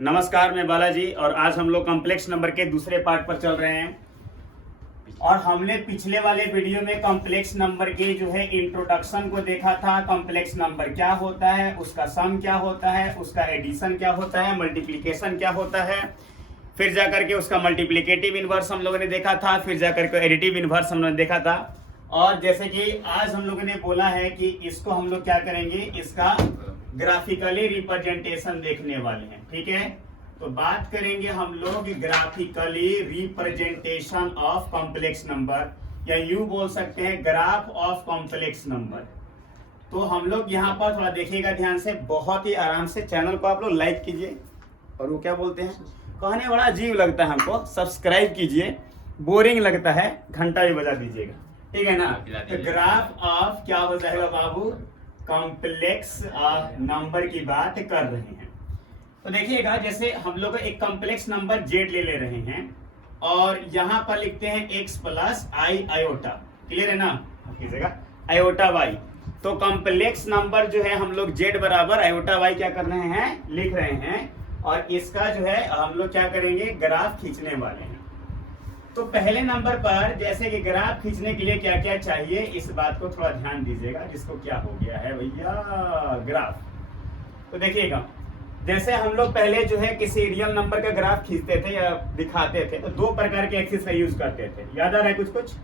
नमस्कार, मैं बालाजी और आज हम लोग कॉम्प्लेक्स नंबर के दूसरे पार्ट पर चल रहे हैं। और हमने पिछले वाले वीडियो में कॉम्प्लेक्स नंबर के जो है इंट्रोडक्शन को देखा था। कॉम्प्लेक्स नंबर क्या होता है, उसका सम क्या होता है, उसका एडिशन क्या होता है, मल्टीप्लिकेशन क्या होता है, फिर जाकर के उसका मल्टीप्लिकेटिव इनवर्स हम लोगों ने देखा था, फिर जाकर के एडिटिव इनवर्स हम लोगों ने देखा था। और जैसे कि आज हम लोगों ने बोला है कि इसको हम लोग क्या करेंगे, इसका ग्राफिकली रिप्रेजेंटेशन देखने वाले हैं। ठीक है, तो बात करेंगे हम लोग graphically representation of complex number, या यूं बोल सकते हैं ग्राफ ऑफ कॉम्प्लेक्स नंबर। तो हम लोग यहाँ पर थोड़ा देखिएगा ध्यान से, बहुत ही आराम से। चैनल को आप लोग लाइक कीजिए और वो क्या बोलते हैं, कहने बड़ा अजीब लगता है हमको, सब्सक्राइब कीजिए। बोरिंग लगता है घंटा भी बजा दीजिएगा, ठीक है ना। तो ग्राफ ऑफ क्या हो जाएगा बाबू, कॉम्प्लेक्स नंबर की बात कर रहे हैं। तो देखिएगा, जैसे हम लोग एक कॉम्प्लेक्स नंबर जेड ले रहे हैं और यहाँ पर लिखते हैं x प्लस आई आयोटा। क्लियर है ना, कीजिएगा आयोटा y। तो कॉम्प्लेक्स नंबर जो है हम लोग z बराबर आयोटा y क्या कर रहे हैं, लिख रहे हैं। और इसका जो है हम लोग क्या करेंगे, ग्राफ खींचने वाले हैं। तो पहले नंबर पर जैसे कि ग्राफ खींचने के लिए क्या क्या चाहिए, इस बात को थोड़ा ध्यान दीजिएगा। जिसको क्या हो गया है भैया, ग्राफ। तो देखिएगा, जैसे हम लोग पहले जो है किसी रियल नंबर का ग्राफ खींचते थे या दिखाते थे, तो दो प्रकार के एक्सिस का यूज करते थे। याद आ रहा है कुछ कुछ?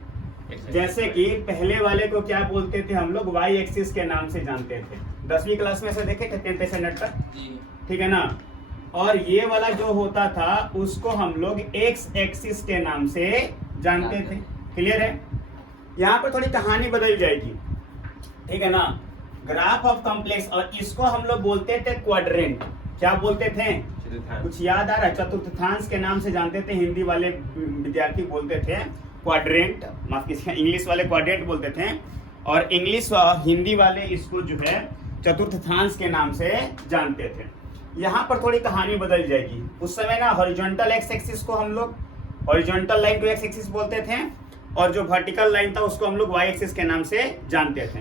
जैसे कि पहले वाले को क्या बोलते थे हम लोग, वाई एक्सिस के नाम से जानते थे। 10वीं क्लास में से देखे थे, 10th स्टैंडर्ड तक, ठीक है ना। और ये वाला जो होता था उसको हम लोग एक्स एक्सिस के नाम से जानते थे। क्लियर है? यहाँ पर थोड़ी कहानी बदल जाएगी, ठीक है ना। ग्राफ ऑफ कॉम्प्लेक्स, और इसको हम लोग बोलते थे क्वाड्रेंट। क्या बोलते थे, कुछ याद आ रहा है? चतुर्थांश के नाम से जानते थे। हिंदी वाले विद्यार्थी बोलते थे क्वाड्रेंट, माफ कीजिएगा, इंग्लिश वाले क्वाड्रेंट बोलते थे, और इंग्लिश हिंदी वाले इसको जो है चतुर्थांश के नाम से जानते थे। यहाँ पर थोड़ी कहानी बदल जाएगी। उस समय ना हॉरिजॉन्टल एक्स एक्सिस को हम लोग हॉरिजॉन्टल लाइन को एक्स एक्सिस बोलते थे, और जो वर्टिकल लाइन था उसको हम लोग वाई एक्सिस के नाम से जानते थे।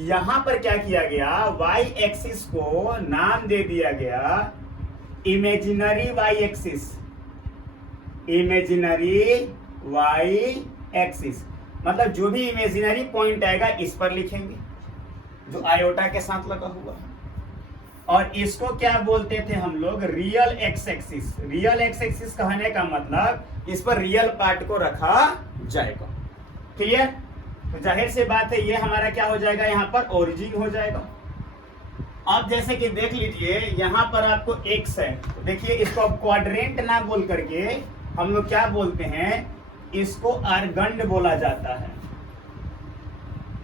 यहाँ पर क्या किया गया, वाई एक्सिस को नाम दे दिया गया imaginary Y axis. Imaginary Y axis मतलब जो भी इमेजिनरी पॉइंट आएगा इस पर लिखेंगे, जो आयोटा के साथ लगा हुआ। और इसको क्या बोलते थे हम लोग, real x axis. Real x axis कहने का मतलब इस पर रियल पार्ट को रखा जाएगा। क्लियर? तो जाहिर सी बात है ये हमारा क्या हो जाएगा, यहाँ पर ओरिजिन हो जाएगा। अब जैसे कि देख लीजिए, यहाँ पर आपको एक्स है, तो देखिए इसको अब क्वाड्रेंट ना बोल करके हम लोग क्या बोलते हैं, इसको अर्गंड बोला जाता है।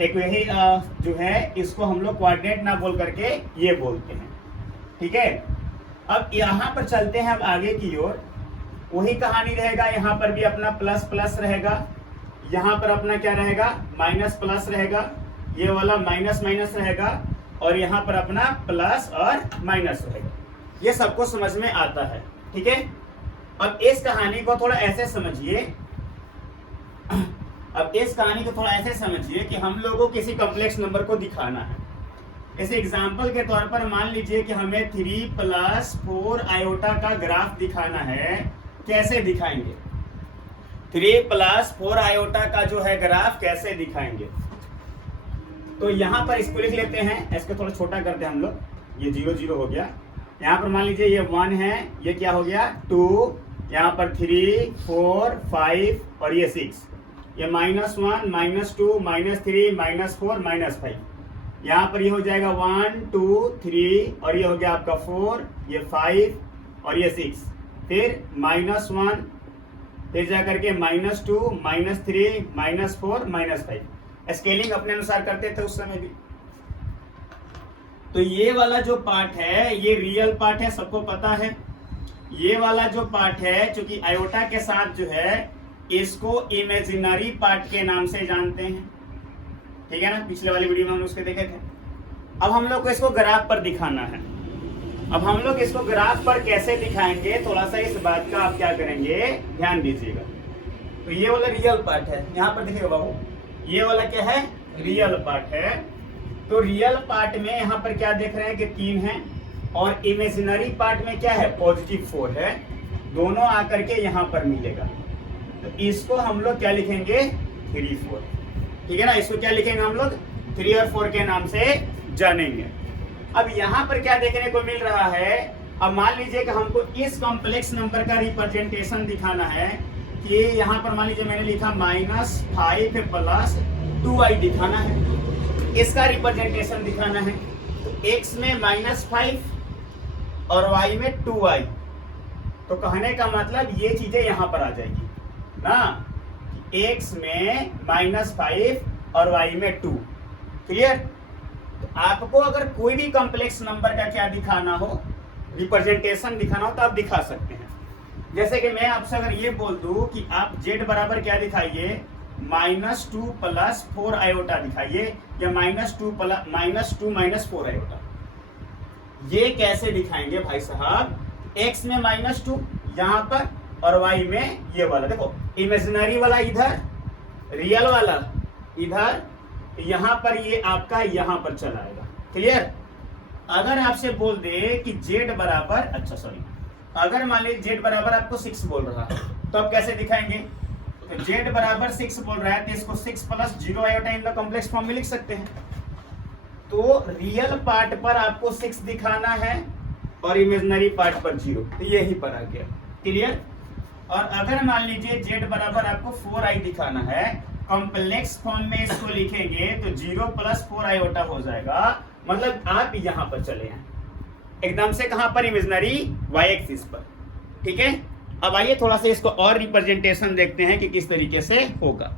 एक यही जो है इसको हम लोग क्वाड्रेंट ना बोल करके ये बोलते हैं। ठीक है, अब यहाँ पर चलते हैं अब आगे की ओर। वही कहानी रहेगा, यहाँ पर भी अपना प्लस प्लस रहेगा, यहाँ पर अपना क्या रहेगा, माइनस प्लस रहेगा, ये वाला माइनस माइनस रहेगा, और यहाँ पर अपना प्लस और माइनस रहेगा। ये सबको समझ में आता है, ठीक है। अब इस कहानी को थोड़ा ऐसे समझिए, कि हम लोगों को किसी कॉम्प्लेक्स नंबर को दिखाना है। जैसे एग्जाम्पल के तौर पर मान लीजिए कि हमें 3 + 4 आयोटा का ग्राफ दिखाना है। कैसे दिखाएंगे, 3 + 4 आयोटा का जो है ग्राफ कैसे दिखाएंगे? तो यहाँ पर इसको लिख लेते हैं, इसको थोड़ा छोटा करते हैं हम लोग। ये 0 0 हो गया। यहाँ पर मान लीजिए ये 1 है, ये क्या हो गया 2, यहाँ पर 3 4 5 और ये 6। ये -1 -2 -3 -4 -5। यहाँ पर ये हो जाएगा 1 2 3, और ये हो गया आपका 4, ये 5 और ये 6। फिर -1, फिर जाकर के -2 -3 -4 -5। स्केलिंग अपने अनुसार करते थे उस समय भी। तो ये वाला जो पार्ट है ये रियल पार्ट है, सबको पता है। ये वाला जो पार्ट है, चूंकि आयोटा के साथ जो है इसको इमेजिनरी पार्ट के नाम से जानते हैं, ठीक है ना। पिछले वाली वीडियो में हम उसके देखे थे। अब हम लोग को इसको ग्राफ पर दिखाना है। अब हम लोग इसको ग्राफ पर कैसे दिखाएंगे, थोड़ा सा इस बात का आप क्या करेंगे, ध्यान दीजिएगा। तो ये वाला रियल पार्ट है, यहाँ पर देखिएगा बाबू, ये वाला क्या है, रियल पार्ट है। तो रियल पार्ट में यहाँ पर क्या देख रहे हैं कि 3 है, और इमेजिनरी पार्ट में क्या है, पॉजिटिव 4 है, दोनों आकर के यहाँ पर मिलेगा। तो इसको हम लोग क्या लिखेंगे, 3 4, ठीक है ना। इसको क्या लिखेंगे हम लोग, 3 और 4 के नाम से जानेंगे। अब यहाँ पर क्या देखने को मिल रहा है, अब मान लीजिए कि हमको इस कॉम्प्लेक्स नंबर का रिप्रेजेंटेशन दिखाना है कि यहाँ पर मान लीजिए मैंने लिखा -5 प्लस 2i दिखाना है, इसका रिप्रेजेंटेशन दिखाना है। तो x में -5 और y में 2i, तो कहने का मतलब ये चीजें यहाँ पर आ जाएगी ना, x में -5 और y में 2। क्लियर। तो आपको अगर कोई भी कॉम्प्लेक्स नंबर का क्या दिखाना हो, रिप्रेजेंटेशन दिखाना हो, तो आप दिखा सकते हैं। जैसे कि मैं आपसे अगर ये बोल दूं कि आप z बराबर क्या दिखाइए, -2 प्लस 4 आयोटा दिखाइए, या -2 -4 आयोटा, ये कैसे दिखाएंगे भाई साहब, x में -2 यहाँ पर और y में ये वाला, देखो इमेजिनरी वाला इधर, रियल वाला इधर, यहाँ पर ये आपका यहाँ पर चला आएगा। क्लियर। अगर आपसे बोल दे कि z बराबर, अच्छा सॉरी, अगर मान लीजिए z बराबर आपको 6 बोल रहा है, तो आप कैसे दिखाएंगे, तो z बराबर 6 बोल रहा है तो इसको 6 plus 0 iota in the complex form में लिख सकते हैं। तो रियल पार्ट पर आपको 6 दिखाना है और इमेजिनरी पार्ट पर 0, तो यही पर आ गया। क्लियर। और अगर मान लीजिए z बराबर आपको 4i दिखाना है, कॉम्प्लेक्स फॉर्म में इसको लिखेंगे तो 0 प्लस 4 आयोटा हो जाएगा, मतलब आप यहाँ पर चले हैं एकदम से, कहां पर, इमेजिनरी y एक्सिस पर। ठीक है। अब आइए थोड़ा सा इसको और रिप्रेजेंटेशन देखते हैं कि किस तरीके से होगा।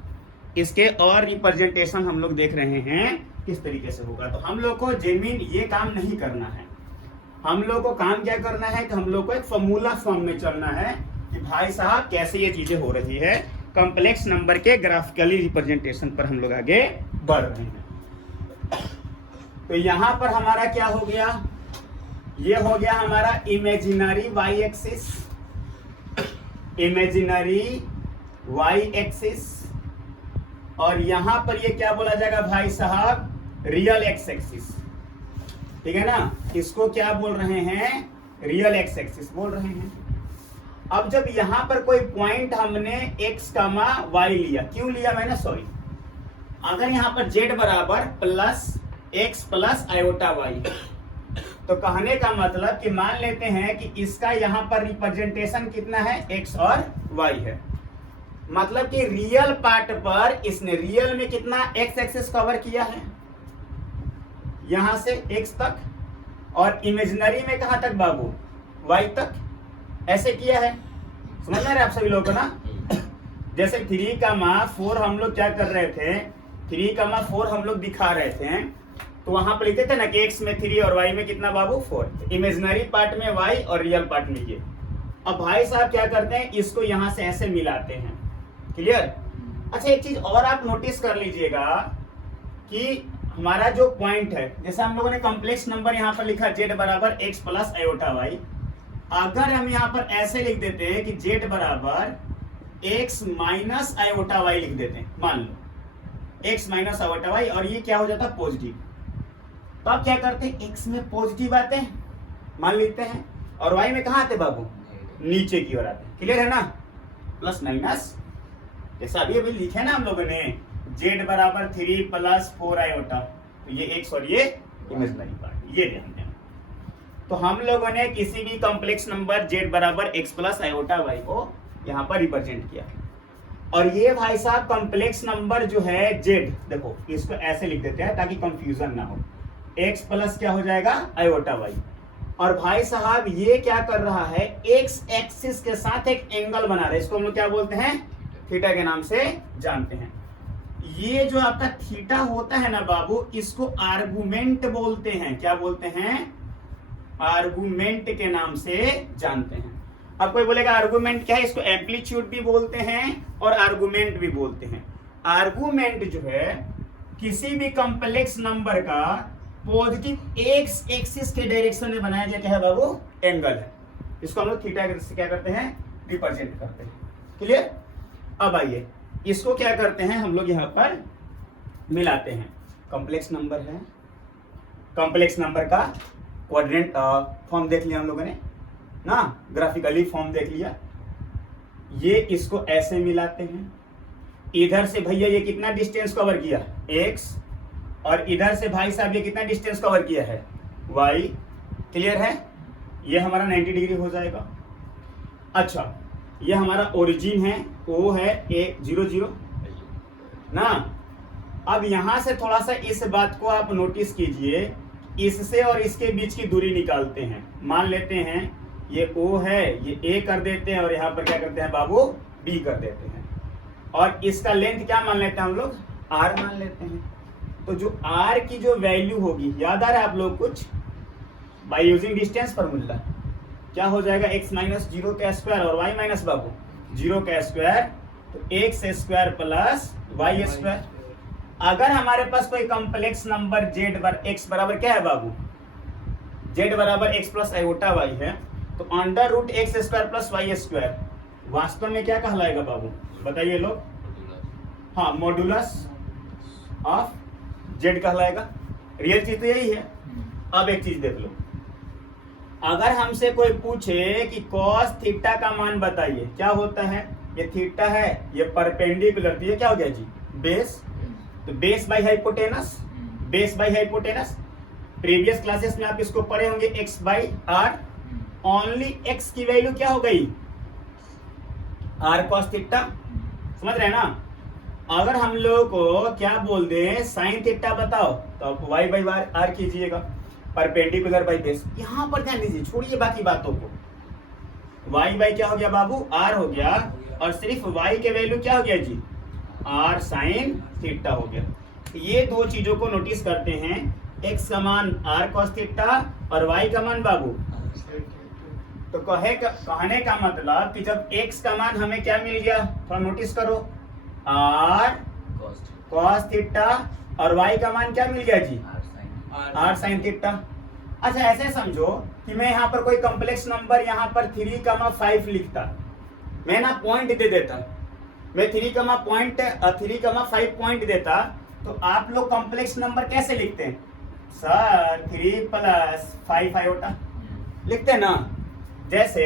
इसके और रिप्रेजेंटेशन हम लोग देख रहे हैं किस तरीके से होगा। तो हम लोग को जेन्युइन ये काम नहीं करना है, हम लोग को काम क्या करना है कि हम लोग को एक फॉर्मूला फॉर्म में चलना है कि भाई साहब कैसे ये चीजें हो रही है। कॉम्प्लेक्स नंबर के ग्राफिकली रिप्रेजेंटेशन पर हम लोग आगे बढ़ रहे हैं। तो यहां पर हमारा क्या हो गया, ये हो गया हमारा imaginary y axis, imaginary y axis, और यहां पर ये क्या बोला जाएगा भाई साहब, रियल x एक्सिस। ठीक है ना, इसको क्या बोल रहे हैं, रियल x एक्सिस बोल रहे हैं। अब जब यहां पर कोई पॉइंट हमने x, y लिया, क्यों लिया मैंने, सॉरी, अगर यहां पर z बराबर plus x plus iota y, तो कहने का मतलब कि मान लेते हैं कि इसका यहां पर रिप्रेजेंटेशन कितना है, x और y है, मतलब कि रियल पार्ट पर इसने रियल में कितना x एक्सिस कवर किया है, यहां से x तक, और इमेजिनरी में कहां तक बाबू, y तक, ऐसे किया है। समझ रहे आप सभी लोग ना। जैसे 3,4 हम लोग क्या कर रहे थे, 3,4 हम लोग दिखा रहे थे, तो वहां पर लिखते थे ना कि x में 3 और y में कितना बाबू 4, इमेजिनरी पार्ट में y और रियल पार्ट में ये। अब भाई साहब क्या करते हैं, इसको यहां से ऐसे मिलाते हैं। क्लियर। अच्छा एक चीज और आप नोटिस कर लीजिएगा कि हमारा जो पॉइंट है, जैसे हम लोगों ने कॉम्प्लेक्स नंबर यहाँ पर लिखा z बराबर x प्लस आयोटा y, अगर हम यहाँ पर ऐसे लिख देते हैं कि z बराबर x माइनस आयोटा y लिख देते हैं, मान लो x माइनस आयोटा y, और ये क्या हो जाता है, पॉजिटिव, तो आप क्या करते हैं, x में पॉजिटिव आते हैं मान लेते हैं, और y में कहां आते बाबू, नीचे की ओर आते हैं। क्लियर है ना, प्लस माइनस, जैसा अभी अभी लिखे ना हम लोगों ने, z बराबर 3 प्लस 4 आयोटा, तो ये x और ये इमेजिनरी पार्ट, ये ध्यान देना। तो हम लोगों ने किसी भी कॉम्प्लेक्स नंबर z बराबर x प्लस आयोटा y को यहाँ पर रिप्रेजेंट किया, और ये भाई साहब कॉम्प्लेक्स नंबर जो है z, देखो इसको ऐसे लिख देते हैं ताकि कंफ्यूजन ना हो, x प्लस क्या हो जाएगा, आयोटा y, और भाई साहब ये क्या कर रहा है, x एक्सिस के साथ एक एंगल बना रहा है, इसको हम लोग क्या बोलते हैं, थीटा के नाम से जानते हैं। ये जो आपका थीटा होता है ना बाबू, इसको आर्गुमेंट बोलते हैं, क्या बोलते हैं, आर्गुमेंट के नाम से जानते हैं। अब कोई बोलेगा आर्गुमेंट क्या है, इसको एम्पलीट्यूड भी बोलते हैं और आर्गुमेंट भी बोलते हैं। आर्गुमेंट जो है किसी भी कॉम्प्लेक्स नंबर का पॉजिटिव एक्स एक्सिस के डायरेक्शन में बनाया गया क्या है बाबू, एंगल है, इसको हम लोग थीटा से क्या करते हैं, रिप्रेजेंट करते हैं। क्लियर। अब आइए इसको क्या करते हैं, हम लोग यहाँ पर मिलाते हैं। कॉम्प्लेक्स नंबर है, कॉम्प्लेक्स नंबर का कोऑर्डिनेट फॉर्म देख लिया हम लोगों ने ना, ग्राफिकली फॉर्म देख लिया। ये इसको ऐसे मिलाते हैं, इधर से भैया ये कितना डिस्टेंस कवर किया x, और इधर से भाई साहब ये कितना डिस्टेंस कवर किया है y। क्लियर है? ये हमारा 90 डिग्री हो जाएगा। अच्छा, ये हमारा ओरिजिन है, O है A00 ना। अब यहां से थोड़ा सा इस बात को आप नोटिस कीजिए, इससे और इसके बीच की दूरी निकालते हैं। मान लेते हैं ये O है, ये A कर देते हैं, और यहाँ पर क्या करते हैं बाबू, B कर देते हैं, और इसका लेंथ क्या मान लेते हैं हम लोग, R मान लेते हैं। तो जो R की जो वैल्यू होगी, याद आ रहा है आप लोग कुछ, बाय यूजिंग डिस्टेंस फॉर्मूला, क्या हो जाएगा, x माइनस 0 का स्क्वायर और y माइनस बाबू 0 का स्क्वायर, तो x square plus y square. अगर हमारे पास कोई कॉम्प्लेक्स नंबर x बराबर क्या है बाबू, z बराबर x प्लस आयोटा y है, तो under root X square plus Y square वास्तव में क्या कहलाएगा बाबू, बताइए लोग। हाँ, मॉडुलस ऑफ जेड कहलाएगा। रियल चीज तो यही है। अब एक चीज देख लो, अगर हमसे कोई पूछे कि कॉस थीटा का मान बताइए, क्या होता है, ये थीटा है, ये परपेंडिकुलर, तो ये क्या हो गया जी, बेस। तो base by hypotenuse, base by hypotenuse. Previous classes में आप इसको पढ़े होंगे, X by R. Only X की वैल्यू क्या हो गई, आर कॉस थीटा। समझ रहे हैं ना। अगर हम लोग को क्या बोल दें, साइन थीटा बताओ, तो आप वाई बाई आर कीजिएगा, परपेंडिकुलर बाई बेस। यहां पर ध्यान दीजिए, छोड़िए बाकी बातों को। वाई बाई क्या हो गया बाबू, आर हो गया, और सिर्फ वाई के वैल्यू क्या हो गया जी, आर साइन थीटा हो गया। ये दो चीजों को नोटिस करते हैं, एक्स का मान आर कॉस थीटा और वाई का मान बाबू। तो कहने का मतलब कि जब x का मान हमें क्या मिल गया, थोड़ा नोटिस करो, r cos थीटा, और y का मान क्या मिल गया जी, r sin थीटा। अच्छा, ऐसे समझो कि मैं यहाँ पर कोई कॉम्प्लेक्स नंबर यहाँ पर 3,5 लिखता, मैं ना पॉइंट दे देता, मैं 3,5 पॉइंट देता, तो आप लोग कॉम्प्लेक्स नंबर कैसे लिखते हैं सर, 3 + 5 आयोटा लिखते हैं ना। जैसे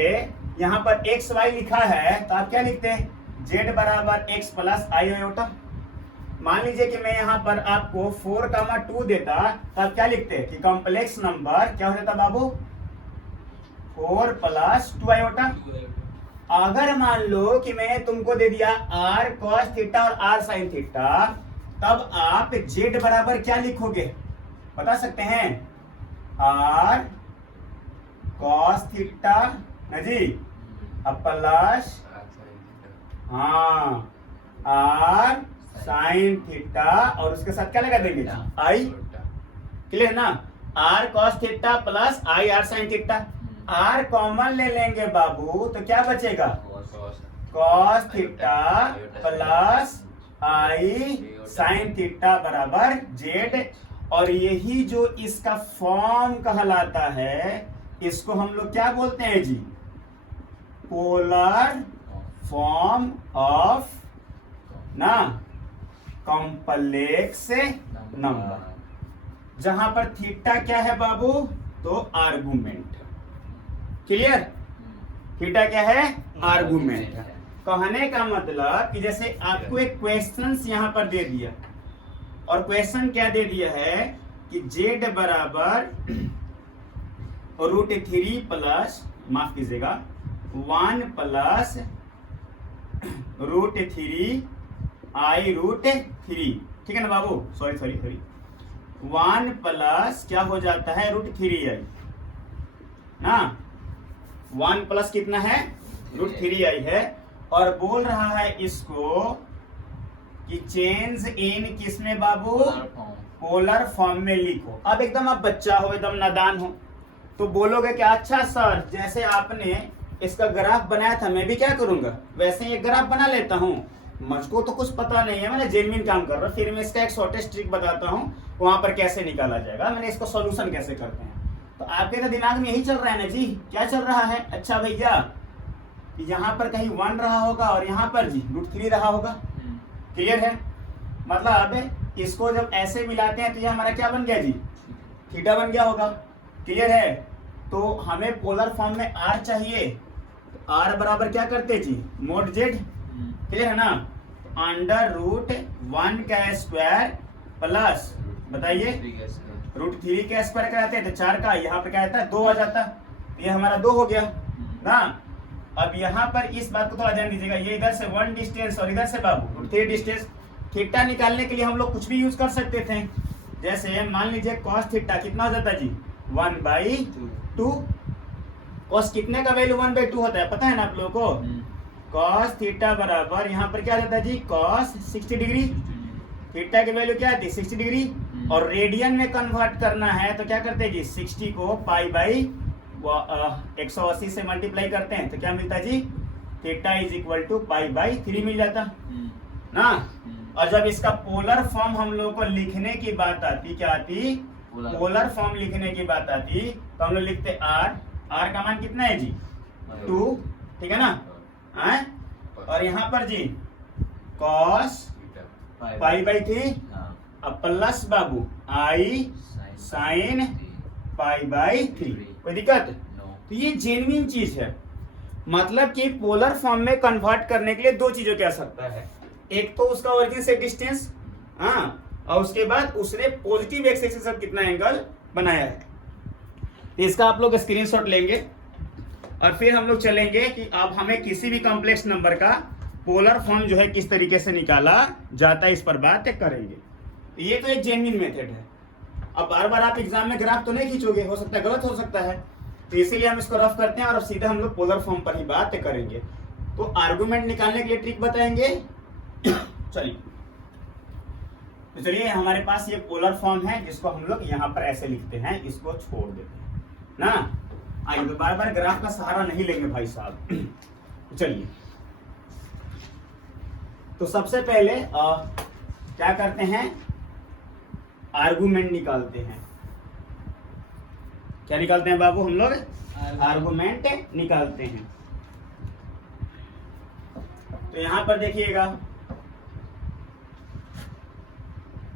यहाँ पर एक्स वाई लिखा है, तो आप क्या लिखते हैं, z बराबर x प्लस आई आयोटा। मान लीजिए कि मैं यहाँ पर आपको 4,2 देता, तो आप क्या लिखते हैं कि कॉम्प्लेक्स नंबर क्या हो जाता बाबू, 4 + 2 आयोटा। अगर मान लो कि मैंने तुमको दे दिया r cos थीटा और r sin थीटा, तब आप z बराबर क्या लिखोगे, बता सकते हैं, r cos थीटा ना जी, अब प्लस हाँ r sin थीटा, और उसके साथ क्या लगा देंगे, आई। क्लियर ना, r cos थीटा प्लस आई r sin theta. r common ले लेंगे बाबू, तो क्या बचेगा, cos थीटा प्लस आई sin थीटा बराबर z। और यही जो इसका फॉर्म कहलाता है, इसको हम लोग क्या बोलते हैं जी, पोलर फॉर्म ऑफ ना कॉम्प्लेक्स नंबर, जहां पर थीटा क्या है बाबू, तो आर्गुमेंट। क्लियर, थीटा क्या है, आर्गुमेंट है। कहने का मतलब कि जैसे आपको एक क्वेश्चन यहां पर दे दिया, और क्वेश्चन क्या दे दिया है कि z बराबर √3 प्लस, माफ कीजिएगा, 1 प्लस √3 आई √3, ठीक है ना बाबू, सॉरी 1 प्लस क्या हो जाता है, √3 आई ना, 1 प्लस कितना है, √3 आई है। और बोल रहा है इसको कि चेंज इन किसमें बाबू, पोलर फॉर्म में लिखो। अब एकदम आप बच्चा हो, एकदम नादान हो, तो बोलोगे कि अच्छा सर, जैसे आपने इसका ग्राफ बनाया था, मैं भी क्या करूंगा वैसे ये ग्राफ बना लेता हूँ, मुझको तो कुछ पता नहीं है, मैंने जेन्युइन काम कर रहा हूँ, फिर मैं इसका एक शॉर्टेस्ट ट्रिक बताता हूँ, वहां पर कैसे निकाला जाएगा, मैंने इसको सॉल्यूशन कैसे करते हैं। तो आपके तो दिमाग में यही चल रहा है ना जी, क्या चल रहा है, अच्छा भैया यहाँ पर कहीं 1 रहा होगा और यहाँ पर जी √3 रहा होगा। क्लियर है, मतलब इसको जब ऐसे मिलाते हैं तो ये हमारा क्या बन गया जी, थीटा बन गया होगा। क्लियर है? तो हमें पोलर फॉर्म में आर चाहिए, तो आर बराबर क्या करते जी, मोड जेड। क्लियर है ना? अंडर रूट 1 का स्क्वायर प्लस बताइए रूट 3 का स्क्वायर कराते हैं तो 4 का, यहाँ पे क्या आता है 2 आ जाता, ये हमारा 2 हो गया ना। अब यहाँ पर इस बात को थोड़ा ध्यान दीजिएगा, ये इधर से 1 डिस्टेंस और इधर से बाबू रूट 3 डिस्टेंस। थीटा निकालने के लिए हम लोग कुछ भी यूज कर सकते थे, जैसे मान लीजिए cos थीटा कितना हो जाता है जी 1/2। cos कितने का वैल्यू 1/2 होता है पता है ना आप लोगों को? cos थीटा बराबर यहाँ पर क्या जाता है जी cos 60 डिग्री। थीटा की वैल्यू क्या आती है 60 डिग्री, और रेडियन में कन्वर्ट करना है तो क्या करते हैं जी 60 को पाई बाई 180 से मल्टीप्लाई करते हैं तो क्या मिलता है जी theta is equal to pi by 3 मिल जाता ना। और जब इसका पोलर फॉर्म हम लोग को लिखने की बात आती, क्या आती, पोलर फॉर्म लिखने की बात आती, तो हम लोग लिखते आर का मान कितना है जी 2, ठीक है ना? और यहाँ पर जी cos पाई बाई 3 अब plus Babu I sine pi by 3, कोई दिक्कत? तो ये जेन्युइन चीज है, मतलब कि पोलर फॉर्म में कन्वर्ट करने के लिए दो चीजों की आवश्यकता है, एक तो उसका ओरिजिन से डिस्टेंस, और उसके बाद उसने पॉजिटिव एक्स एक्सिस पर कितना एंगल बनाया है। तो इसका आप लोग स्क्रीनशॉट लेंगे और फिर हम लोग चलेंगे कि अब हमें किसी भी कॉम्प्लेक्स नंबर का पोलर फॉर्म जो है किस तरीके से निकाला जाता है, इस पर बात करेंगे। ये तो एक जेन्युइन मेथड है। अब बार बार आप एग्जाम में ग्राफ तो नहीं खींचोगे, हो सकता है गलत हो सकता है, तो इसीलिए हम इसको रफ करते हैं और अब सीधे हम लोग पोलर फॉर्म पर ही बात करेंगे। तो आर्गुमेंट निकालने के लिए ट्रिक बताएंगे। चलिए तो चलिए, हमारे पास ये पोलर फॉर्म है जिसको हम लोग यहाँ पर ऐसे लिखते हैं, इसको छोड़ देते हैं ना। आइए, तो बार बार ग्राफ का सहारा नहीं लेंगे भाई साहब। चलिए, तो सबसे पहले क्या करते हैं, आर्गुमेंट निकालते हैं। क्या निकालते हैं बाबू हम लोग? आर्गुमेंट निकालते हैं। तो यहां पर देखिएगा,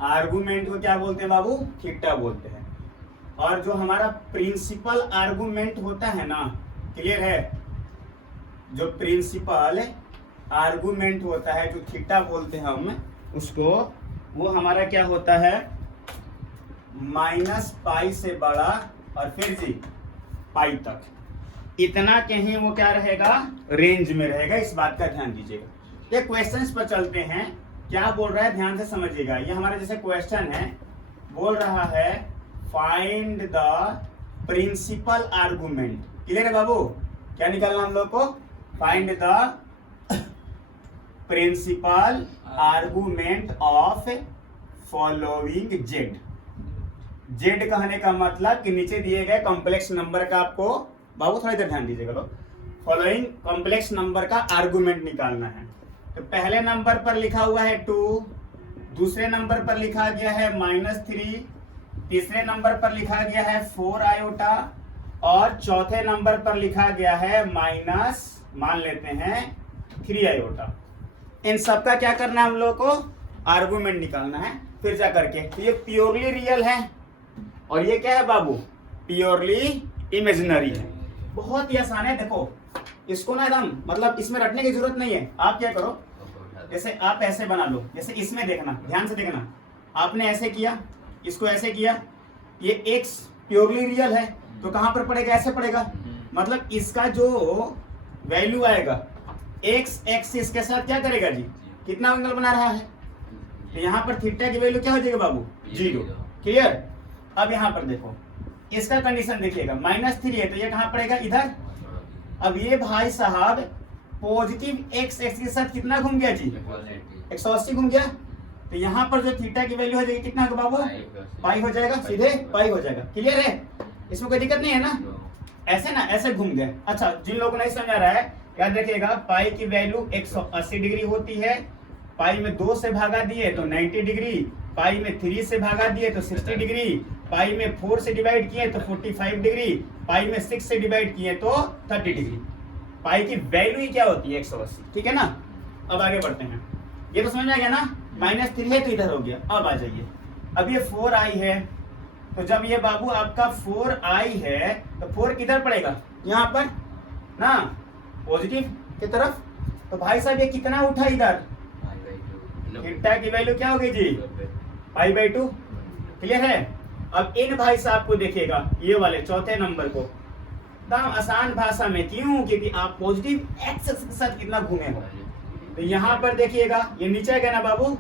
आर्गुमेंट को क्या बोलते हैं बाबू? थीटा बोलते हैं। और जो हमारा प्रिंसिपल आर्गुमेंट होता है ना, क्लियर है, जो प्रिंसिपल आर्गुमेंट होता है जो थीटा बोलते हैं हम उसको, वो हमारा क्या होता है -पाई से बड़ा और फिर जी पाई तक, इतना कहीं वो क्या रहेगा, रेंज में रहेगा। इस बात का ध्यान दीजिएगा। ये क्वेश्चंस पर चलते हैं, क्या बोल रहा है ध्यान से समझिएगा। ये हमारा जैसे क्वेश्चन है, बोल रहा है find the principal argument. Clear है बाबू? क्या निकालना हम लोग को? Find the principal argument of following Z. Z कहने का मतलब कि नीचे दिए गए कॉम्प्लेक्स नंबर का, आपको बाबू थोड़ा इधर ध्यान दीजिएगा लोग, फॉलोइंग कॉम्प्लेक्स नंबर का आर्गुमेंट निकालना है। तो पहले नंबर पर लिखा हुआ है 2, दूसरे नंबर पर लिखा गया है -3, तीसरे नंबर पर लिखा गया है 4 आयोटा, और चौथे नंबर पर लिखा गया है मान लेते हैं 3 आयोटा। इन सबका क्या करना है हम लोग को? आर्गुमेंट निकालना है। फिर जा करके तो ये प्योरली रियल है और ये क्या है बाबू? प्योरली इमेजिनरी है। बहुत ही आसान है। देखो इसको ना एकदम, मतलब इसमें रटने की जरूरत नहीं है। आप क्या करो, जैसे आप ऐसे बना लो, जैसे इसमें देखना, ध्यान से देखना, आपने ऐसे किया, इसको ऐसे किया, ये x प्योरली रियल है तो कहां पर पड़ेगा? ऐसे पड़ेगा। मतलब इसका जो वैल्यू आएगा x एक्सिस के साथ क्या करेगा जी, कितना एंगल बना रहा है, तो यहाँ पर थीटा की वैल्यू क्या हो जाएगा बाबू? 0। क्लियर? अब यहाँ पर देखो, इसका कंडीशन देखिएगा, -3 है तो ये कहाँ पड़ेगा? इधर। अब ये भाई साहब पॉजिटिव x एक्सिस के साथ कितना घूम गया जी? 180 घूम गया। तो यहाँ पर जो थीटा की वैल्यू हो जाएगी कितना होगा बाबू? पाई हो जाएगा, सीधे पाई हो जाएगा। क्लियर है? इसमें कोई दिक्कत नहीं है ना? ऐसे ना, ऐसे घूम गए। अच्छा, जिन लोगों को नहीं समझ आ रहा है, याद रखिएगा, पाई की वैल्यू 180 डिग्री होती है। पाई में 2 से भागा दिए तो 90 डिग्री, पाई में 3 से भागा दिए तो 60 डिग्री, पाई में 4 से डिवाइड किए तो 45 डिग्री, पाई में 6 से डिवाइड किए तो 30 डिग्री। पाई की वैल्यू ही क्या होती है? 180। ठीक है ना? अब आगे बढ़ते हैं। ये तो समझ आ गया ना? -3 है तो इधर हो गया। अब आ जाइए, अब ये 4 आई है, तो जब ये बाबू आपका 4i है तो 4 किधर पड़ेगा, यहाँ पर ना, पॉजिटिव की तरफ। तो भाई साहब ये कितना उठा इधर, थीटा की वैल्यू क्या होगी जी, π/2। क्लियर है। अब इन भाई साहब को देखिएगा, ये वाले चौथे नंबर को, एकदम आसान भाषा में, क्यों, क्योंकि आप पॉजिटिव एक्स के साथ कितना घूमे हो। तो यहाँ पर देखिएगा ये नीचे है ना बाबू,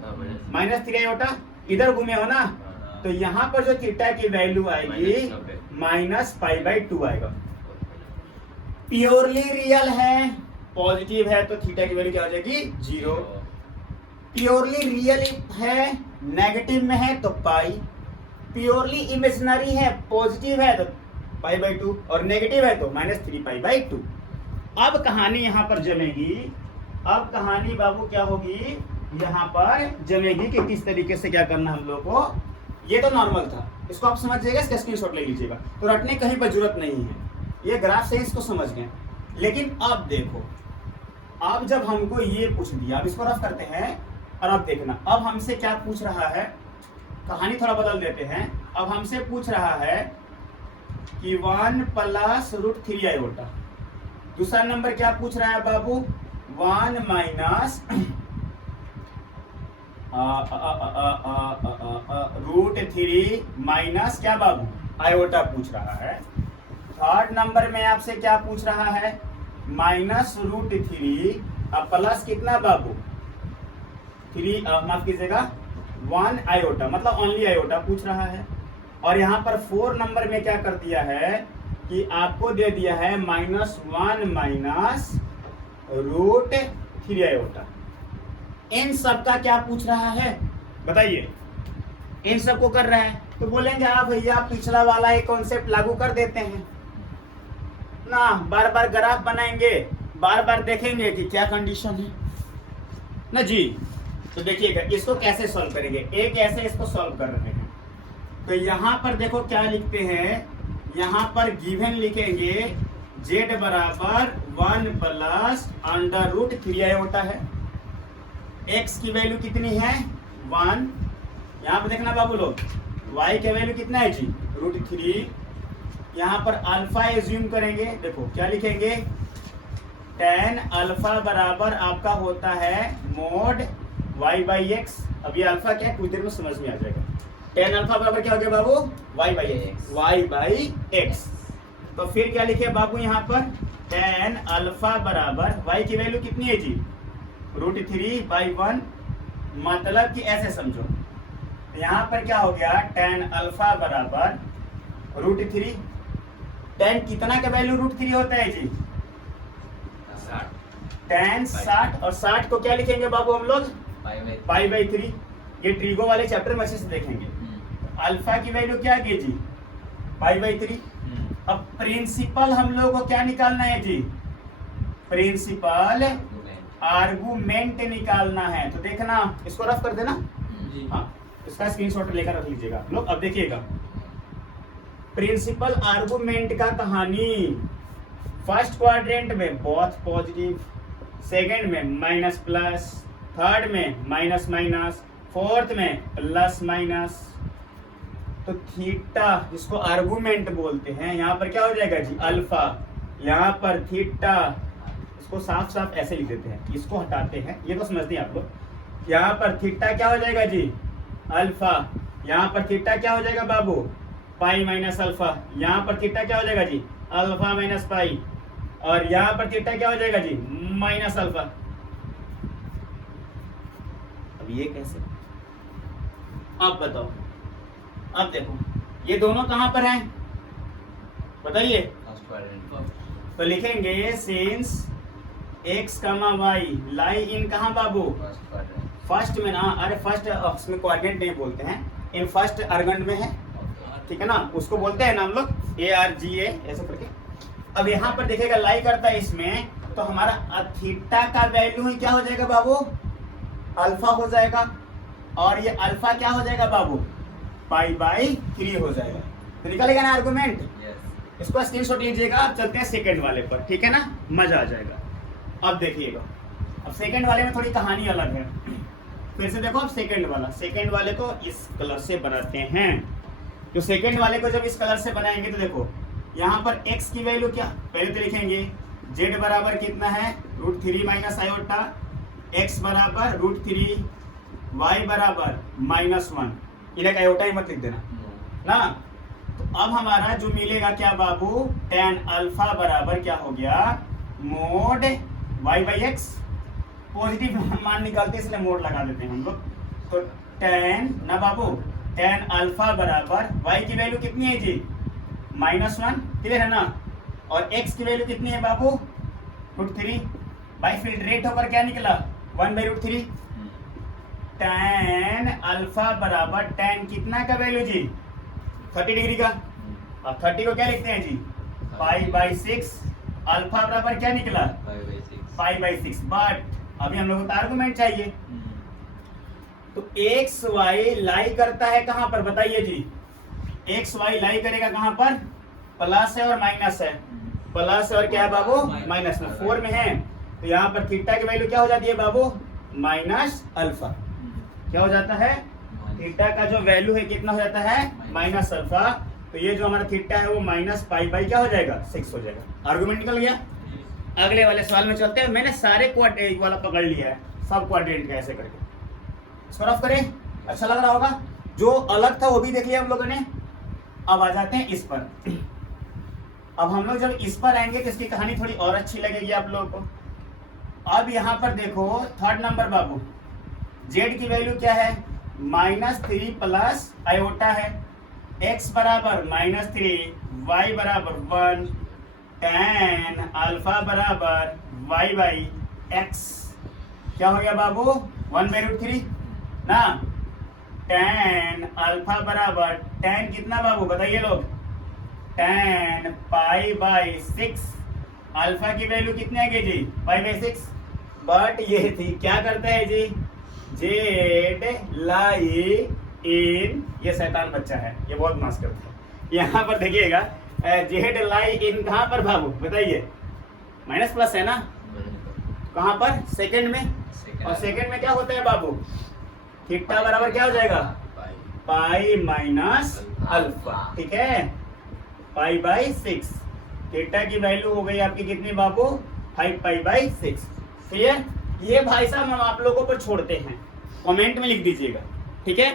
-3i, इधर घूमे हो ना, तो यहाँ पर जो थीटा की वैल्यू आएगी -π/2 आएगा। प्योरली रियल है, पॉजिटिव है, तो थीटा की वैल्यू क्या हो जाएगी, 0। प्योरली रियल है, नेगेटिव में है तो पाई। प्योरली इमेजिनरी है, पॉजिटिव है तो π/2, और नेगेटिव है तो -3π/2। अब कहानी यहाँ पर जमेगी, अब कहानी बाबू क्या होगी, यहाँ पर जमेगी कि किस तरीके से क्या करना हम लोग को। ये तो नॉर्मल था, इसको आप समझ जाइएगा, इसका स्क्रीनशॉट ले लीजिएगा, तो रटने कहीं पर जरूरत नहीं है, ये ग्राफ से इसको समझ गए। लेकिन अब देखो, अब जब हमको ये पूछ दिया, अब इसको रफ करते हैं और अब देखना, अब हमसे क्या पूछ रहा है, कहानी थोड़ा बदल देते हैं। अब हमसे पूछ रहा है कि 1 + √3i। दूसरा नंबर क्या पूछ रहा है बाबू, 1 -√3 माइनस क्या बाबू, आयोटा पूछ रहा है। थर्ड नंबर में आपसे क्या पूछ रहा है, -√3 अब प्लस कितना बाबू, 3, माफ कीजिएगा 1 आयोटा, मतलब ओनली आयोटा पूछ रहा है। और यहाँ पर 4 नंबर में क्या कर दिया है कि आपको दे दिया है -1 -√3 आयोटा। इन सब का क्या पूछ रहा है बताइए, इन सब को कर रहा है, तो बोलेंगे आप भैया पिछला वाला एक कॉन्सेप्ट लागू कर देते हैं ना, बार बार ग्राफ बनाएंगे, बार बार देखेंगे कि क्या कंडीशन है ना जी। तो देखिएगा इसको कैसे सॉल्व करेंगे, एक ऐसे इसको सॉल्व कर रहे हैं। तो यहाँ पर देखो क्या लिखते हैं, यहाँ पर गिवन लिखेंगे z = 1 + √3i है। x की वैल्यू कितनी है 1, यहाँ पर देखना बाबू लोग, y की वैल्यू कितना है जी √3। यहाँ पर अल्फा एज्यूम करेंगे, देखो क्या लिखेंगे, tan अल्फा बराबर आपका होता है mod y/x। अब ये अल्फा क्या है कुछ देर में समझ में आ जाएगा। tan अल्फा बराबर क्या हो गया बाबू, y/x। तो फिर क्या लिखे बाबू यहाँ पर, tan अल्फा बराबर y की वैल्यू कितनी है जी √3/1, मतलब कि ऐसे समझो, यहाँ पर क्या हो गया, tan अल्फा बराबर √3। tan कितना का वैल्यू √3 होता है जी 60। tan 60, और 60 को क्या लिखेंगे बाबू हम लोग π/3। ये ट्रिगो वाले चैप्टर में अच्छे से देखेंगे। अल्फा की वैल्यू क्या है जी π/3। अब प्रिंसिपल हम लोग को क्या निकालना है जी, प्रिंसिपल आर्गुमेंट निकालना है। तो देखना, इसको रफ कर देना, हाँ इसका स्क्रीनशॉट लेकर रख लीजिएगा लोग। अब देखिएगा प्रिंसिपल आर्गुमेंट का कहानी, फर्स्ट क्वाड्रेंट में बोथ पॉजिटिव, सेकंड में माइनस प्लस, थर्ड में माइनस माइनस, फोर्थ में प्लस माइनस। तो थीटा जिसको आर्गुमेंट बोलते हैं, यहाँ पर क्या हो जाएगा जी अल्फा, यहाँ पर थीटा, इसको साफ साफ ऐसे लिख देते हैं, इसको हटाते हैं, ये तो समझते हैं आप लोग। यहाँ पर थीटा क्या हो जाएगा जी अल्फा, यहाँ पर थीटा क्या हो जाएगा बाबू पाई माइनस अल्फा, यहाँ पर थीटा क्या हो जाएगा जी अल्फा माइनस पाई, और यहाँ पर थीटा क्या हो जाएगा जी माइनस अल्फा। अब ये कैसे, अब बताओ, अब देखो ये दोनों कहां पर हैं बताइए। तो लिखेंगे सिंस x, y लाई इन कहां बाबू फर्स्ट में ना, अरे फर्स्ट उसमें कोऑर्डिनेट नहीं बोलते हैं, इन फर्स्ट अर्गेंड में है, ठीक है ना, उसको बोलते हैं ना हम लोग ARGA ऐसे करके। अब यहाँ पर देखिएगा लाई करता है इसमें, तो हमारा थीटा का वैल्यू ही क्या हो जाएगा बाबू अल्फा हो जाएगा, और ये अल्फा क्या हो जाएगा बाबू π/3 हो जाएगा। तो निकलेगा ना आर्गुमेंट, इसको स्क्रीनशॉट लीजिएगा। अब चलते हैं सेकंड वाले पर, ठीक है ना, मजा आ जाएगा। अब देखिएगा, अब सेकंड वाले में थोड़ी कहानी अलग है। फिर से देखो अब सेकंड वाले को इस कलर से बनाते हैं। जो सेकेंड वाले को जब इस कलर से बनाएंगे तो देखो यहाँ पर x की वैल्यू क्या, पहले तो लिखेंगे z बराबर कितना है √3 माइनस आयोटा, x बराबर √3, y बराबर -1, इन्हें आयोटा ही मत लिख देना ना। तो अब हमारा जो मिलेगा क्या बाबू, tan अल्फा बराबर क्या हो गया मोड y/x, पॉजिटिव मान निकालते इसलिए मोड लगा देते हैं हम लोग। तो tan ना बाबू tan अल्फा बराबर y की वैल्यू कितनी है जी -1, क्लियर है ना, और x की वैल्यू कितनी है बाबू √3, बाई फिल्ट्रेट होकर क्या निकला 1/√3। tan अल्फा बराबर tan कितना का वैल्यू जी 30 डिग्री का, और 30 को क्या लिखते हैं जी π/6, अल्फा बराबर क्या निकला π/6। बट अभी हम लोग को आर्गुमेंट चाहिए, तो एक्स वाई लाई करता है कहां पर बताइए जी, एक्स वाई लाई करेगा कहां पर, प्लस है और माइनस है, प्लस है और क्या है बाबू माइनस में, 4 में है, तो यहाँ पर थीटा की वैल्यू क्या हो जाती है बाबू माइनस अल्फा, क्या हो जाता है थीटा का जो वैल्यू है कितना हो जाता है माइनस अल्फा। तो ये जो हमारा थीटा है वो -π/, क्या हो जाएगा 6 हो जाएगा। आर्गुमेंट निकल गया। अगले वाले सवाल में चलते हैं, मैंने सारे क्वाड्रेंट वाला पकड़ लिया है, सब क्वाड्रेंट का ऐसे करके, इसको रफ करें, अच्छा लग रहा होगा, जो अलग था वो भी देख लिया हम लोगों ने। अब आ जाते हैं इस पर। अब हम लोग जब इस पर आएंगे तो इसकी कहानी थोड़ी और अच्छी लगेगी आप लोगों को। अब यहाँ पर देखो थर्ड नंबर बाबू, z की वैल्यू क्या है -3 प्लस आयोटा है, x बराबर -3, y बराबर 1, tan अल्फा बराबर y/x, क्या हो गया बाबू 1/√3 ना। tan अल्फा बराबर tan कितना बाबू बताइए लोग, tan π/6, अल्फा की वैल्यू कितनी आएगी जी π/6। बट ये थी क्या करता है जी z लाई इन, ये शैतान बच्चा है, ये बहुत मास करता है। यहाँ पर देखिएगा z लाई इन कहाँ पर बाबू बताइए, माइनस प्लस है ना, कहाँ पर सेकंड में, और सेकंड में क्या होता है बाबू थीटा बराबर क्या हो जाएगा π-अल्फा, ठीक है π/6, थीटा की वैल्यू हो गई आपकी कितनी बाबू 5π/6। क्लियर। ये भाई साहब हम आप लोगों पर छोड़ते हैं, कमेंट में लिख दीजिएगा, ठीक है।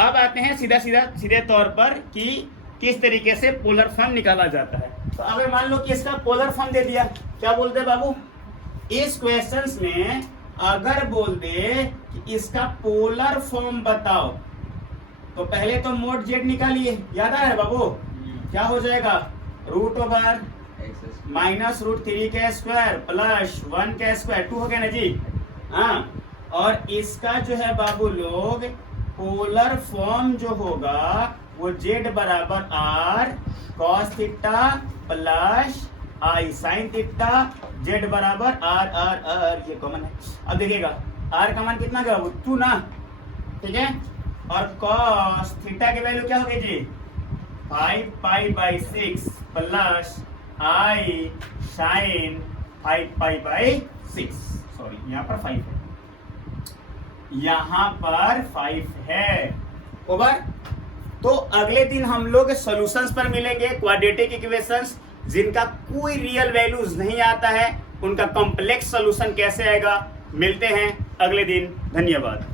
अब आते हैं सीधे तौर पर कि किस तरीके से पोलर फॉर्म निकाला जाता है। तो अगर मान लो कि इसका पोलर फॉर्म दे दिया, क्या बोलते हैं बाबू, इस क्वेश्चंस में अगर बोल दे कि इसका पोलर फॉर्म बताओ, तो पहले तो मोड z निकालिए, याद आ रहा है बाबू, क्या हो जाएगा √/-√3 का स्क्वायर प्लस 1 का स्क्वायर, 2 हो गया ना जी, हाँ। और इसका जो है बाबू लोग पोलर फॉर्म जो होगा वो z बराबर r cos theta plus i sin theta, z बराबर r, ये कॉमन है। अब देखिएगा r का मान कितना का 2 ना, ठीक है, और cos थीटा की वैल्यू क्या होगी जी 5π/6 प्लस i sin 5π/6, सॉरी यहाँ पर 5 है, यहाँ पर 5 है। ओवर। तो अगले दिन हम लोग सॉल्यूशंस पर मिलेंगे, क्वाड्रेटिक इक्वेशंस जिनका कोई रियल वैल्यूज नहीं आता है, उनका कॉम्प्लेक्स सॉल्यूशन कैसे आएगा, मिलते हैं अगले दिन। धन्यवाद।